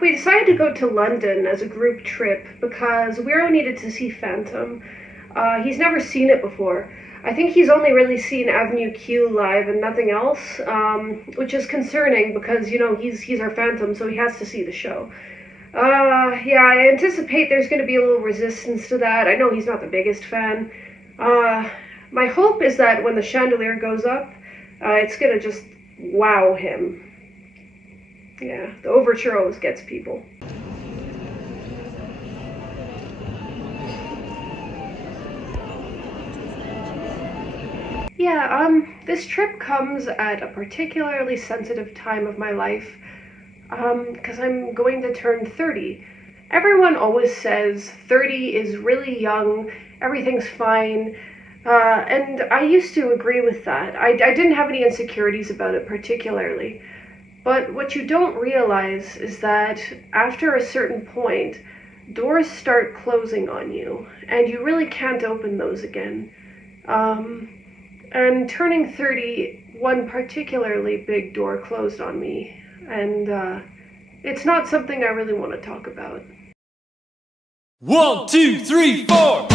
We decided to go to London as a group trip because Wiro needed to see Phantom. He's never seen it before. I think he's only really seen Avenue Q live and nothing else, which is concerning because, he's our Phantom, so he has to see the show. Yeah, I anticipate there's going to be a little resistance to that. I know he's not the biggest fan. My hope is that when the chandelier goes up, it's going to just wow him. Yeah, the overture always gets people. Yeah, this trip comes at a particularly sensitive time of my life, because I'm going to turn 30. Everyone always says 30 is really young, everything's fine, and I used to agree with that. I didn't have any insecurities about it particularly. But what you don't realize is that after a certain point, doors start closing on you, and you really can't open those again. And turning 30, one particularly big door closed on me, and it's not something I really want to talk about. 1, 2, 3, 4.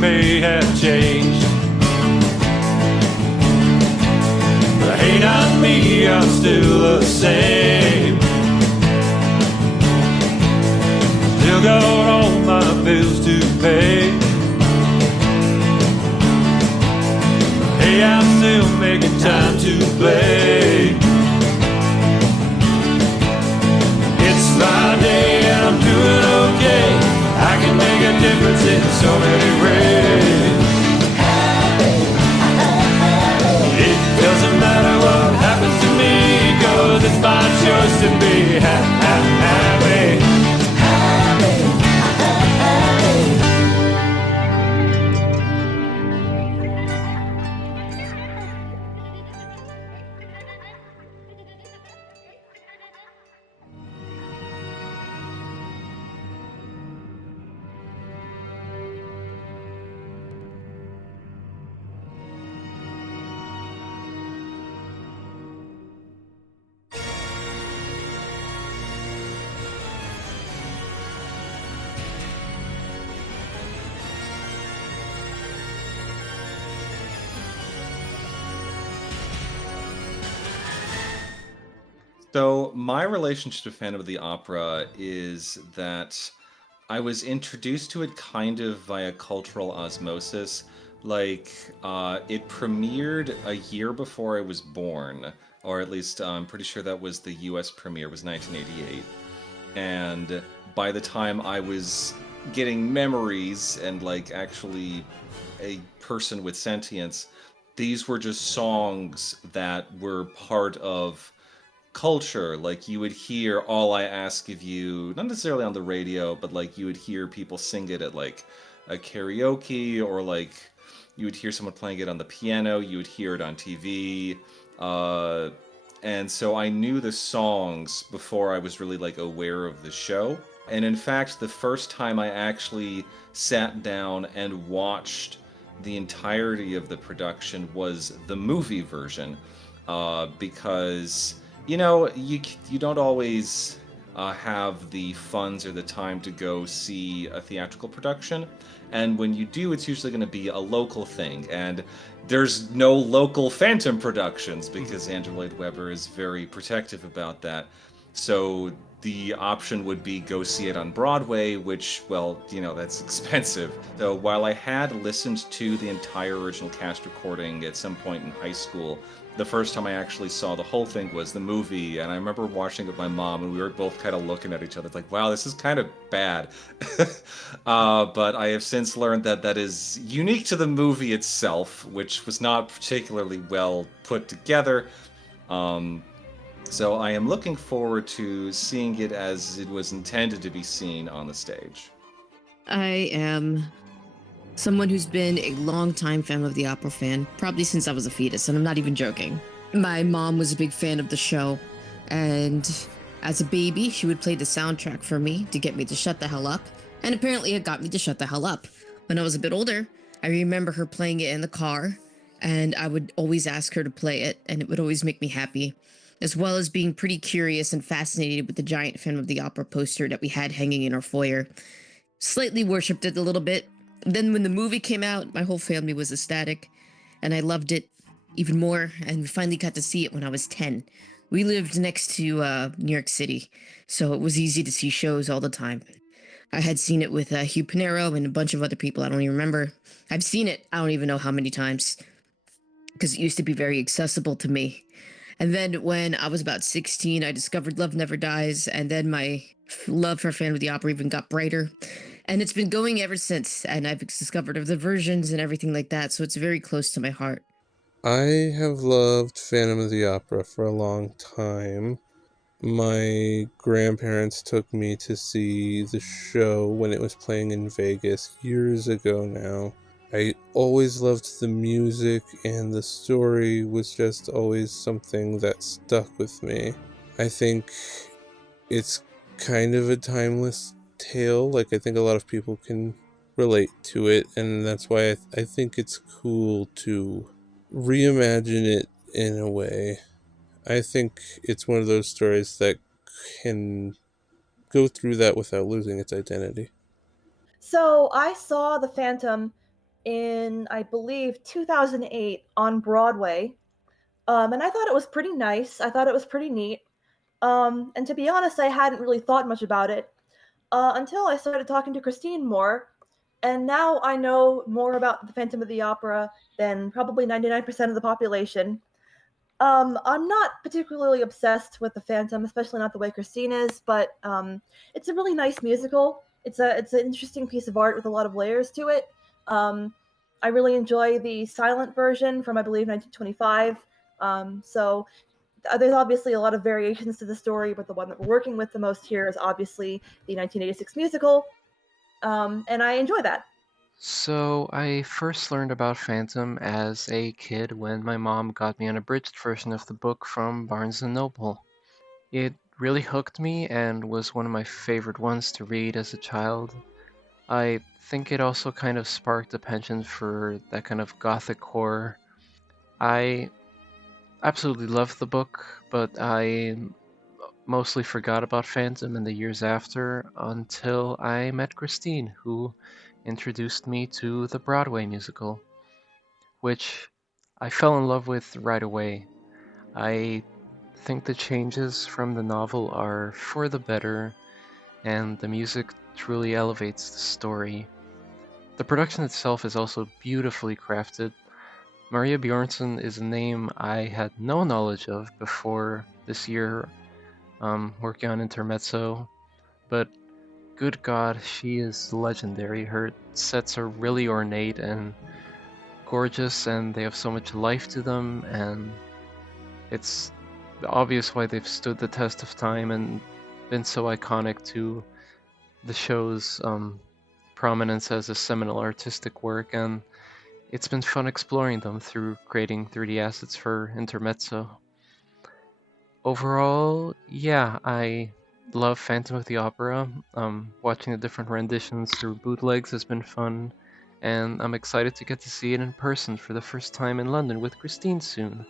May have changed, but hey, not me, I'm still the same. Still got all my bills to pay. Hey, I'm still making time to play. It's my day and I'm doing okay. I can make a difference in so many ways. It doesn't matter what happens to me, 'cause it's my choice to be happy. So my relationship to Phantom of the Opera is that I was introduced to it kind of via cultural osmosis. It premiered a year before I was born, or at least I'm pretty sure that was the US premiere, was 1988. And by the time I was getting memories and actually a person with sentience, these were just songs that were part of culture. Like, you would hear All I Ask of You, not necessarily on the radio, but you would hear people sing it at a karaoke, or you would hear someone playing it on the piano, you would hear it on TV. And so I knew the songs before I was really aware of the show. And in fact, the first time I actually sat down and watched the entirety of the production was the movie version, because you don't always have the funds or the time to go see a theatrical production. And when you do, it's usually going to be a local thing. And there's no local Phantom productions because Andrew Lloyd Webber is very protective about that. So the option would be go see it on Broadway, which, that's expensive. So while I had listened to the entire original cast recording at some point in high school, the first time I actually saw the whole thing was the movie, and I remember watching it with my mom, and we were both kind of looking at each other like, wow, this is kind of bad. But I have since learned that that is unique to the movie itself, which was not particularly well put together. So I am looking forward to seeing it as it was intended to be seen on the stage. I am someone who's been a longtime Phantom of the Opera fan, probably since I was a fetus, and I'm not even joking. My mom was a big fan of the show, and As a baby, she would play the soundtrack for me to get me to shut the hell up, and apparently it got me to shut the hell up. When I was a bit older, I remember her playing it in the car, and I would always ask her to play it, and it would always make me happy, as well as being pretty curious and fascinated with the giant Phantom of the Opera poster that we had hanging in our foyer. Slightly worshipped it a little bit. Then, when the movie came out, my whole family was ecstatic, and I loved it even more. And we finally got to see it when I was 10. We lived next to New York City, so it was easy to see shows all the time. I had seen it with Hugh Pinero and a bunch of other people I don't even remember. I've seen it, I don't even know how many times, because it used to be very accessible to me. And then when I was about 16, I discovered Love Never Dies, and then my love for Phantom of the Opera even got brighter. And it's been going ever since, and I've discovered other versions and everything like that, so it's very close to my heart. I have loved Phantom of the Opera for a long time. My grandparents took me to see the show when it was playing in Vegas years ago now. I always loved the music, and the story was just always something that stuck with me. I think it's kind of a timeless tale. Like, I think a lot of people can relate to it, and that's why I think it's cool to reimagine it in a way. I think it's one of those stories that can go through that without losing its identity. So I saw The Phantom in, I believe, 2008 on Broadway, and I thought it was pretty nice. I thought it was pretty neat. And to be honest, I hadn't really thought much about it until I started talking to Christine more, and now I know more about The Phantom of the Opera than probably 99% of the population. I'm not particularly obsessed with the Phantom, especially not the way Christine is, but it's a really nice musical. It's an interesting piece of art with a lot of layers to it. Um, I really enjoy the silent version from I believe 1925. So there's obviously a lot of variations to the story, but the one that we're working with the most here is obviously the 1986 musical, and I enjoy that. So I first learned about Phantom as a kid when my mom got me an abridged version of the book from Barnes& and Noble. It really hooked me and was one of my favorite ones to read as a child. I think it also kind of sparked a penchant for that kind of gothic horror. I absolutely loved the book, but I mostly forgot about Phantom in the years after until I met Christine, who introduced me to the Broadway musical, which I fell in love with right away. I think the changes from the novel are for the better, and the music truly elevates the story. The production itself is also beautifully crafted. Maria Bjornsson is a name I had no knowledge of before this year, working on Intermezzo, but good God, she is legendary. Her sets are really ornate and gorgeous, and they have so much life to them, and it's obvious why they've stood the test of time and been so iconic to the show's prominence as a seminal artistic work, and it's been fun exploring them through creating 3D assets for Intermezzo. Overall, yeah, I love Phantom of the Opera. Watching the different renditions through bootlegs has been fun, and I'm excited to get to see it in person for the first time in London with Christine soon.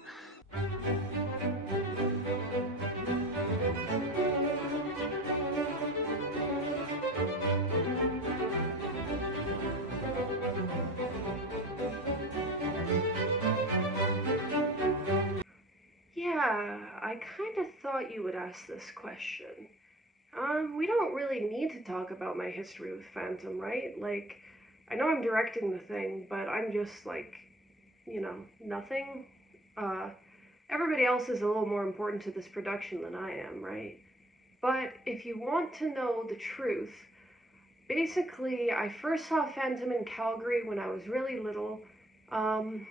Yeah, I kind of thought you would ask this question. We don't really need to talk about my history with Phantom, right? Like, I know I'm directing the thing, but I'm just like, nothing. Uh, Everybody else is a little more important to this production than I am, right? But if you want to know the truth, basically, I first saw Phantom in Calgary when I was really little. Um,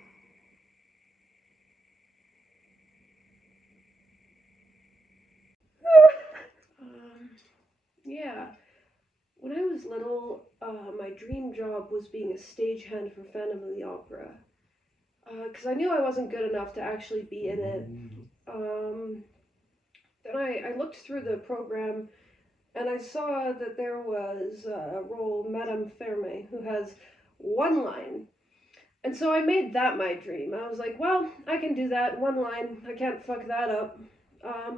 um, yeah, when I was little, my dream job was being a stagehand for Phantom of the Opera. Because I knew I wasn't good enough to actually be in it. Um, Then I looked through the program and I saw that there was a role, Madame Ferme, who has one line. And so I made that my dream. I was like, well, I can do that. One line. I can't fuck that up. I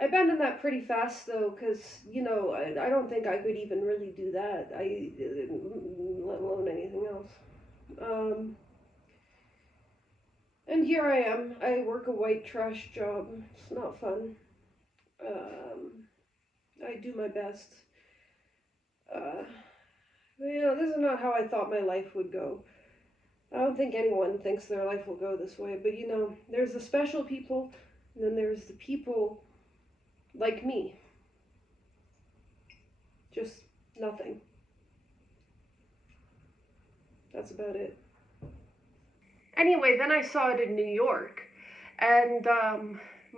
abandoned that pretty fast, though, because, I don't think I could even really do that. Let alone anything else. And here I am. I work a white trash job. It's not fun. I do my best. This is not how I thought my life would go. I don't think anyone thinks their life will go this way, but there's the special people, and then there's the people like me. Just nothing. That's about it. Anyway, then I saw it in New York, and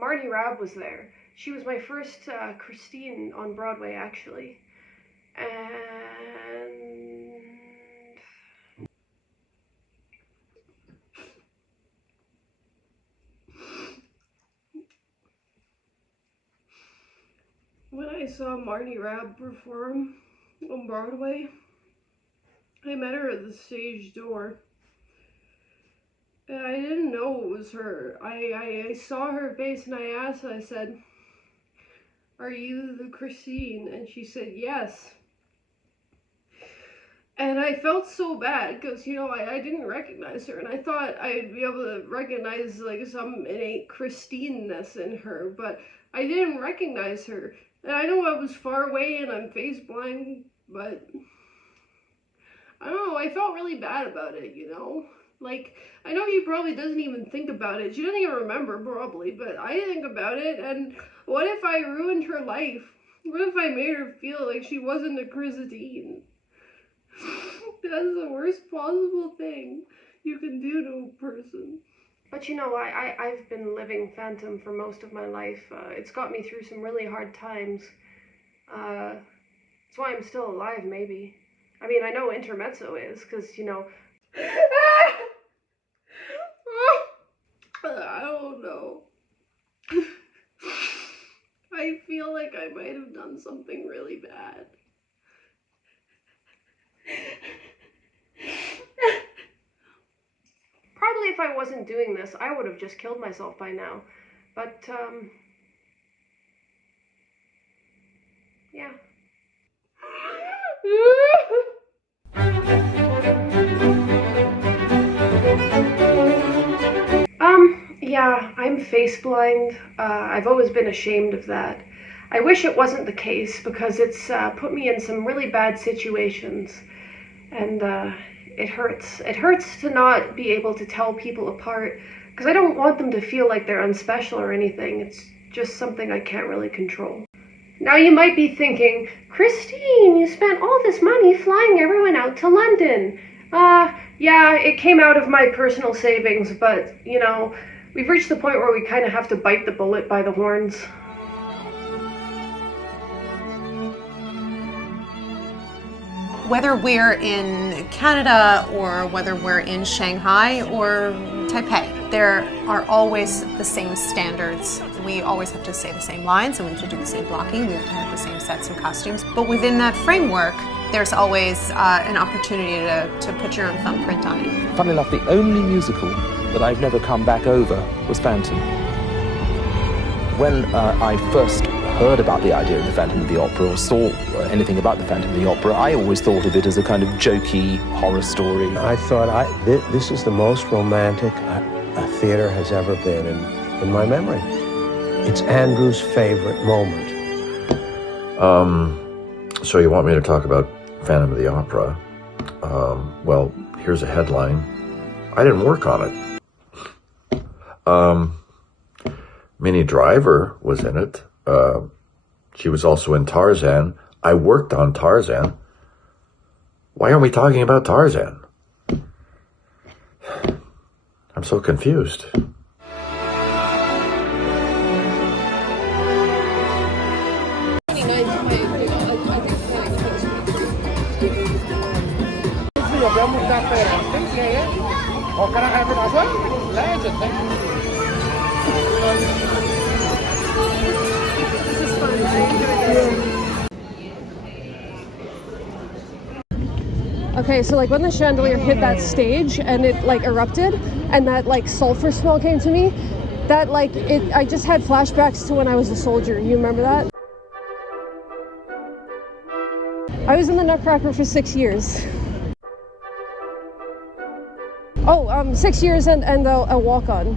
Marnie Rabb was there. She was my first Christine on Broadway, actually. And when I saw Marnie Rabb perform on Broadway, I met her at the stage door. And I didn't know it was her. I saw her face and I asked her, I said, "Are you the Christine?" And she said, "Yes." And I felt so bad because, I didn't recognize her. And I thought I'd be able to recognize, like, some innate Christine-ness in her. But I didn't recognize her. And I know I was far away and I'm face blind, but I don't know, I felt really bad about it, Like, I know she probably doesn't even think about it. She doesn't even remember, probably, but I think about it, and what if I ruined her life? What if I made her feel like she wasn't a Christine? That's the worst possible thing you can do to a person. But I've been living Phantom for most of my life. It's got me through some really hard times. That's why I'm still alive, maybe. I mean, I know Intermezzo is, because, I don't know. I feel like I might have done something really bad. Probably if I wasn't doing this, I would have just killed myself by now. But, yeah. Yeah, I'm face blind. I've always been ashamed of that. I wish it wasn't the case because it's put me in some really bad situations. And it hurts. It hurts to not be able to tell people apart because I don't want them to feel like they're unspecial or anything. It's just something I can't really control. Now you might be thinking, Christine, you spent all this money flying everyone out to London. Yeah, it came out of my personal savings, but, we've reached the point where we kind of have to bite the bullet by the horns. Whether we're in Canada or whether we're in Shanghai or Taipei, there are always the same standards. We always have to say the same lines and we have to do the same blocking, we have to have the same sets of costumes. But within that framework, there's always an opportunity to put your own thumbprint on it. Funnily enough, the only musical that I've never come back over was Phantom. When I first heard about the idea of the Phantom of the Opera or saw anything about the Phantom of the Opera, I always thought of it as a kind of jokey horror story. I thought, this is the most romantic a theater has ever been in my memory. It's Andrew's favorite moment. So you want me to talk about Phantom of the Opera? Well, here's a headline. I didn't work on it. Minnie Driver was in it. She was also in Tarzan. I worked on Tarzan. Why aren't we talking about Tarzan? I'm so confused. Can I have another? Legend, thank you. Okay, so like when the chandelier hit that stage and it like erupted and that like sulfur smell came to me, that like I just had flashbacks to when I was a soldier. You remember that? I was in the Nutcracker for 6 years. Oh, 6 years and a walk-on.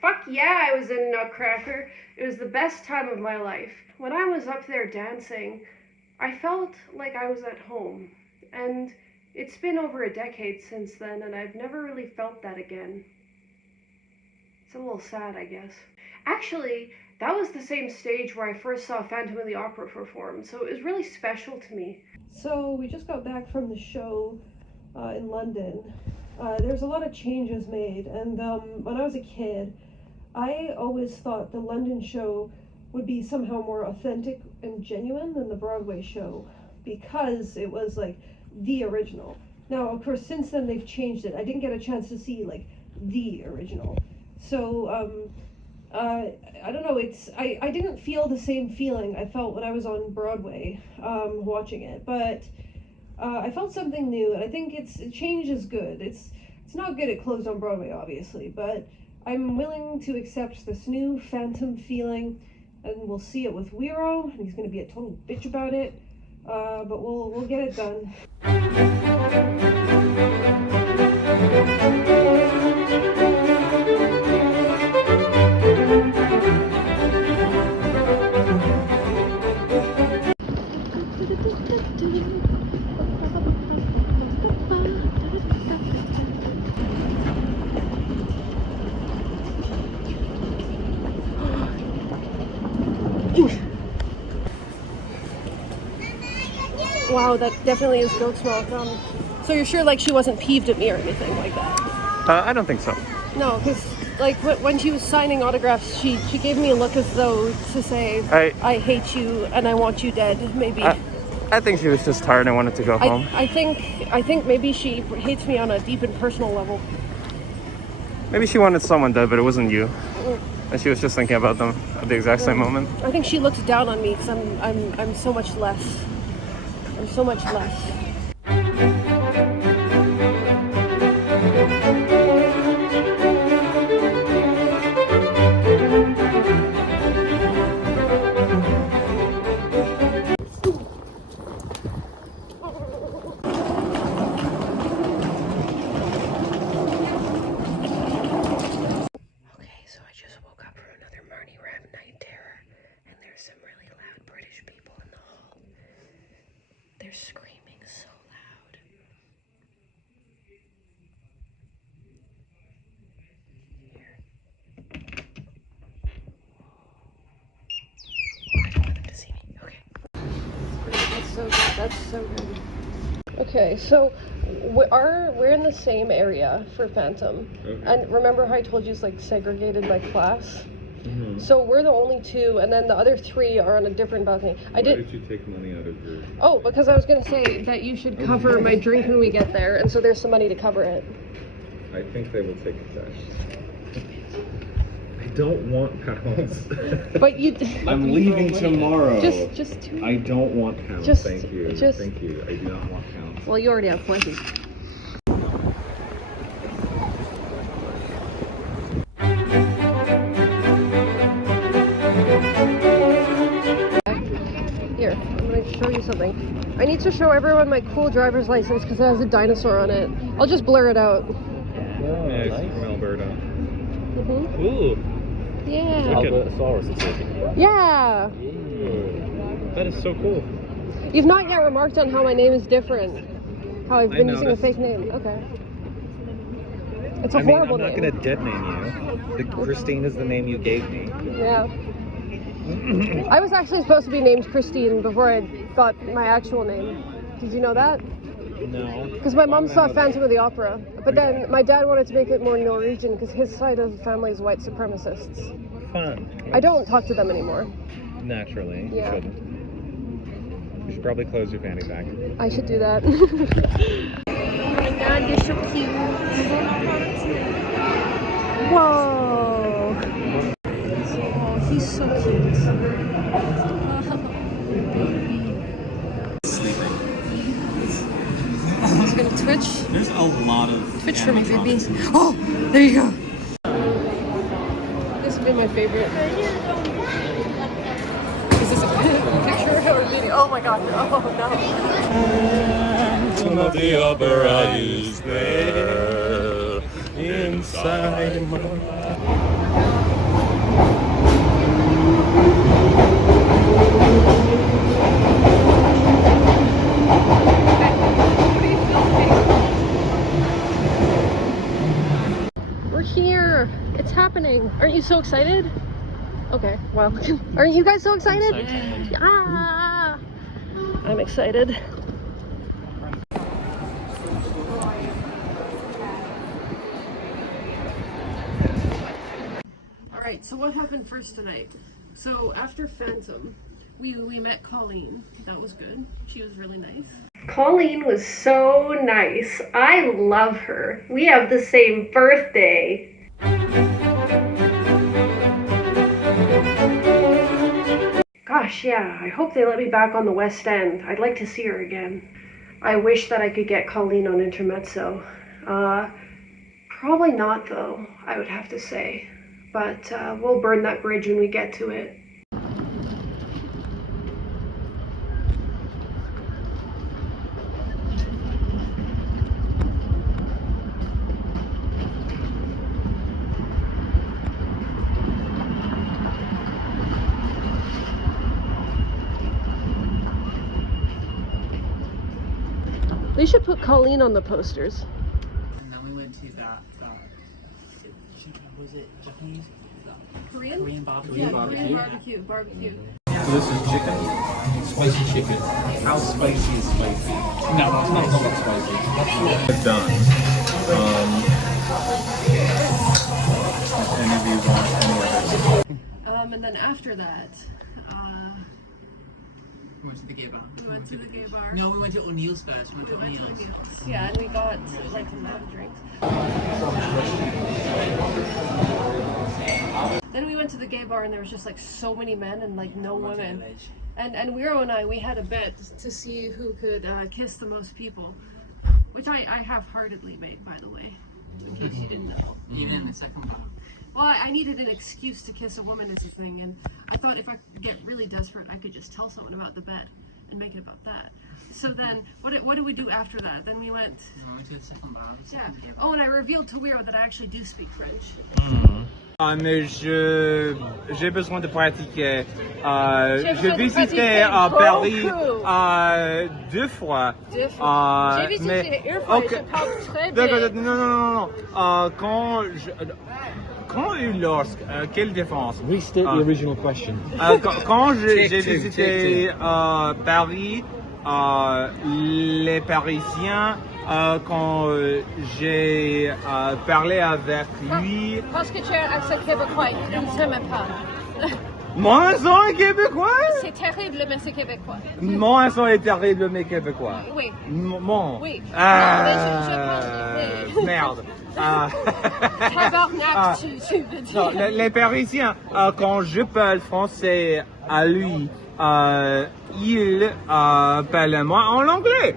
Fuck yeah, I was in Nutcracker. It was the best time of my life. When I was up there dancing, I felt like I was at home. And it's been over a decade since then, and I've never really felt that again. It's a little sad, I guess. Actually, that was the same stage where I first saw Phantom of the Opera perform, so it was really special to me. So we just got back from the show in London. There's a lot of changes made, and when I was a kid, I always thought the London show would be somehow more authentic and genuine than the Broadway show, because it was like the original. Now, of course, since then they've changed it. I didn't get a chance to see like the original. So, I don't know, I didn't feel the same feeling I felt when I was on Broadway, watching it, but I felt something new, and I think change is good. It's not good it closed on Broadway, obviously, but I'm willing to accept this new Phantom feeling, and we'll see it with Wero, and he's gonna be a total bitch about it, but we'll get it done. Wow, that definitely is goat's milk. So you're sure like she wasn't peeved at me or anything like that? I don't think so. No, because like when she was signing autographs, she gave me a look as though to say, I hate you and I want you dead, maybe. I think she was just tired and wanted to go home. I think maybe she hates me on a deep and personal level. Maybe she wanted someone dead, but it wasn't you. And she was just thinking about them at the exact same moment. I think she looks down on me because I'm so much less. I'm so much less. They're screaming so loud. Here. I don't want them to see me. Okay. That's so good. That's so good. Okay, so we're in the same area for Phantom. Okay. And remember how I told you it's like segregated by class? Mm-hmm. So we're the only two, and then the other three are on a different balcony. Why did you take money out of your... Oh, because I was going to say that you should cover my drink when we get there, and so there's some money to cover it. I think they will take cash. I don't want pounds. But you... I'm leaving tomorrow. Just two. I don't want pounds. Thank you. Thank you. I do not want pounds. Well, you already have plenty. Here, I'm going to show you something. I need to show everyone my cool driver's license because it has a dinosaur on it. I'll just blur it out. Oh, nice. From Alberta. Mm-hmm. Ooh. Yeah. Albertosaurus, it's like. Yeah. Ooh. That is so cool. You've not yet remarked on how my name is different. How I've been using a fake name. Okay. It's a horrible name. I'm not going to dead name you. Christine is the name you gave me. Yeah. I was actually supposed to be named Christine before I got my actual name. Did you know that? No. Because my mom saw Phantom of the Opera, but then my dad wanted to make it more Norwegian because his side of the family is white supremacists. Fun. I don't talk to them anymore. Naturally. Yeah. You shouldn't. You should probably close your fanny pack. I should do that. Oh my god, you're so cute. Whoa. Oh, he's so cute. Twitch? There's a lot of Twitch for me, baby. animatronics. Oh, there you go. This would be my favorite. Is this a picture or a video? Oh my god, oh no. Phantom of the Opera is there inside my We're here. It's happening. Aren't you so excited? Okay, well, aren't you guys so excited? Ah, I'm excited. All right, so what happened first tonight? So after Phantom, we met Colleen. That was good. She was really nice. Colleen was so nice. I love her. We have the same birthday. Gosh, yeah, I hope they let me back on the West End. I'd like to see her again. I wish that I could get Colleen on Intermezzo. Probably not, though, I would have to say. But we'll burn that bridge when we get to it. They should put Colleen on the posters. And then we went to that, was it Japanese? Korean? Korean barbecue. Yeah, Korean barbecue. So this is chicken? Spicy chicken. How spicy is spicy? No, it's not. It's not spicy. It's done. Any of you want any others? And then after that, We went to the gay bar. we went to the gay bar. No, we went to O'Neill's first. We went to We went to O'Neill's. O'Neill's. Yeah, and we got like a lot of drinks. Then we went to the gay bar and there was just like so many men and like no women. And Wiro and we had a bet to see who could kiss the most people, which I half-heartedly made, by the way, in case you didn't know. Even in the second bar. Well, I needed an excuse to kiss a woman as a thing, and I thought if I get really desperate, I could just tell someone about the bet and make it about that. So then, what do we do after that? Then we went... We went to the second bar. Yeah. Oh, and I revealed to Wiro that I actually do speak French. Mais j'ai besoin de pratiquer. Je visitais Paris 2 fois. J'ai visité une fois, je parle très bien. Non. Quand ou lorsque? Quelle différence? Restate the original question. Quand j'ai visité Paris, les Parisiens, quand j'ai parlé avec lui. Parce que tu as un accent québécois, je ne sais même pas. Mon accent est québécois? C'est terrible, mais c'est québécois. Mon accent est terrible, mais québécois. Oui. Mon. Oui. Merde. Tabarnak, tu veux dire. Non, les Parisiens, quand je parle français à lui, il parle moi en anglais.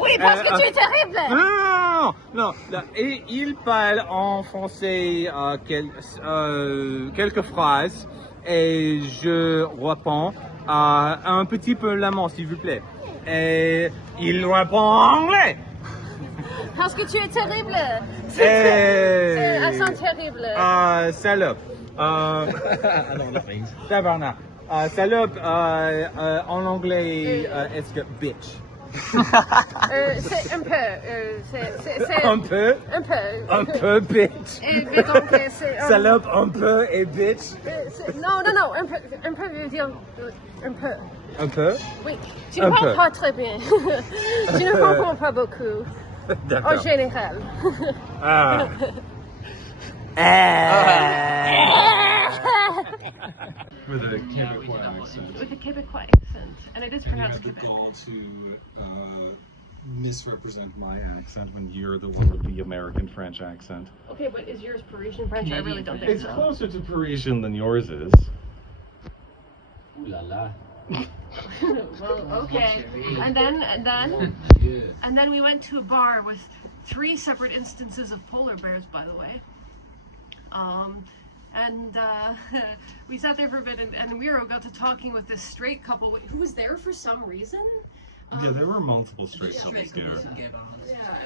Oui, parce que tu es terrible. Non. Et il parle en français quelques phrases et je réponds un petit peu l'allemand, s'il vous plaît. Et il répond en anglais. Parce que tu es terrible. C'est un accent terrible. Salope. Tabarnak. Salope, en anglais, est-ce que bitch? C'est un peu. Un peu? Un peu bitch. Et donc, c'est Salope, un peu et bitch. Non, un peu veut dire un peu. Un peu? Oui, tu ne parles pas très bien. Tu ne comprends pas beaucoup. En général. With a Quebecois accent. With a Quebecois accent, and it is And you pronounced have the Quebec. gall to misrepresent my accent when you're the one with the American-French accent. Okay, but is yours Parisian French? I really don't think It's so. closer to Parisian than yours is. Ooh la la. Well, okay. And then we went to a bar with 3 separate instances of polar bears, by the way. We sat there for a bit, and Miro got to talking with this straight couple who was there for some reason. Yeah, there were multiple straight couples there. Yeah,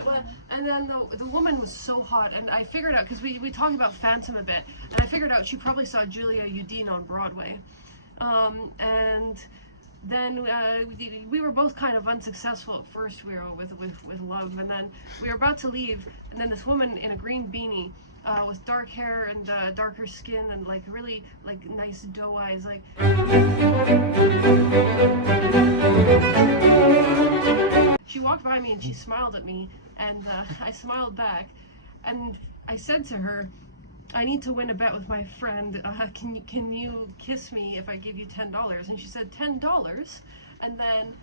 well, and then the woman was so hot, and I figured out, because we talked about Phantom a bit, and I figured out she probably saw Julia Udine on Broadway. And then we were both kind of unsuccessful at first. We were with love, and then we were about to leave, and then this woman in a green beanie with dark hair and darker skin and like really like nice doe eyes, like. She walked by me and she smiled at me, and I smiled back, and I said to her, I need to win a bet with my friend. Can you kiss me if I give you $10? And she said, $10? And then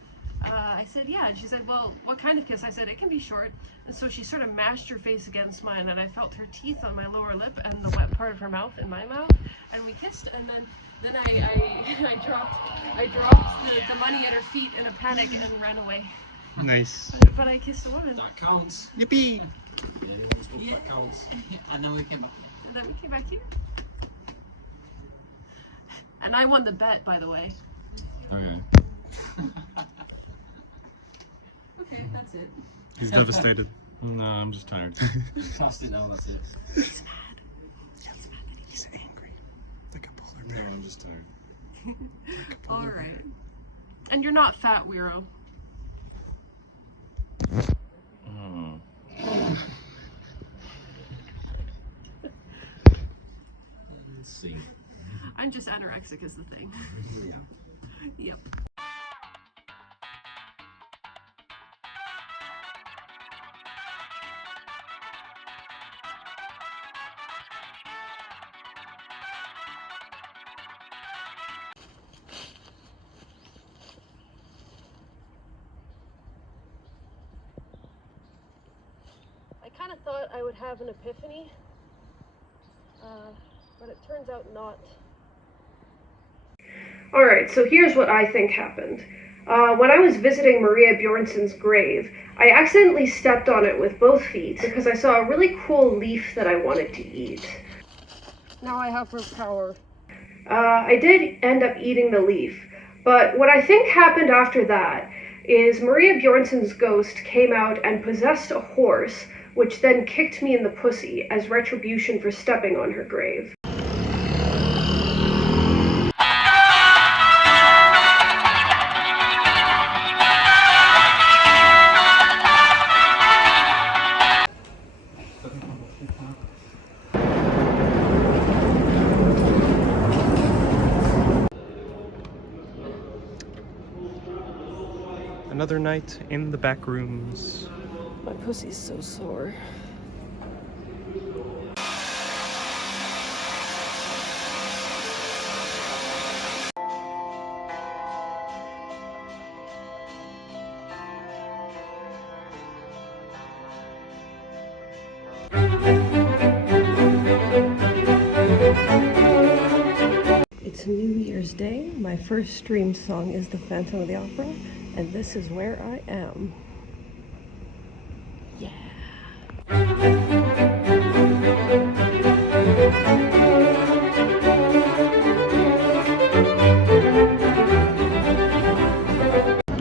I said, yeah. And she said, well, what kind of kiss? I said, it can be short. And so she sort of mashed her face against mine, and I felt her teeth on my lower lip and the wet part of her mouth in my mouth, and we kissed. And then I dropped the money at her feet in a panic and ran away. Nice. But I kissed a woman. That counts. Yippee! Yeah. That counts. And then we came back. And then we came back here. And I won the bet, by the way. Okay. Okay, that's it. He's devastated. No, I'm just tired. Cast it now, that's it. He's mad. He's mad that he's angry. Like a polar bear. No, I'm just tired. Alright. And you're not fat, Wiro. Oh. Let's see. I'm just anorexic is the thing. Yeah. Yep. I kind of thought I would have an epiphany, but it turns out not. Alright, so here's what I think happened. When I was visiting Maria Bjornsson's grave, I accidentally stepped on it with both feet because I saw a really cool leaf that I wanted to eat. Now I have her power. I did end up eating the leaf, but what I think happened after that is Maria Bjornsson's ghost came out and possessed a horse, which then kicked me in the pussy as retribution for stepping on her grave. Another night in the back rooms. My pussy's so sore. It's New Year's Day. My first stream song is The Phantom of the Opera, and this is where I am. Yeah.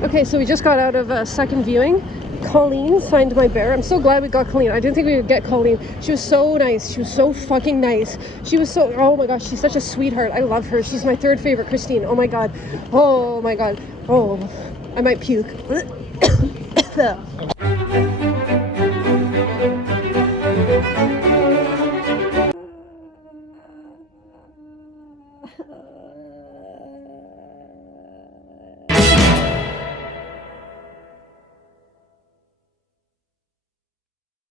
Okay, so we just got out of a second viewing. Colleen signed my bear. I'm so glad we got Colleen. I didn't think we would get Colleen. She was so nice. She was so fucking nice. She was so, oh my gosh, she's such a sweetheart. I love her. She's my third favorite, Christine. Oh my god. Oh my god. Oh, I might puke.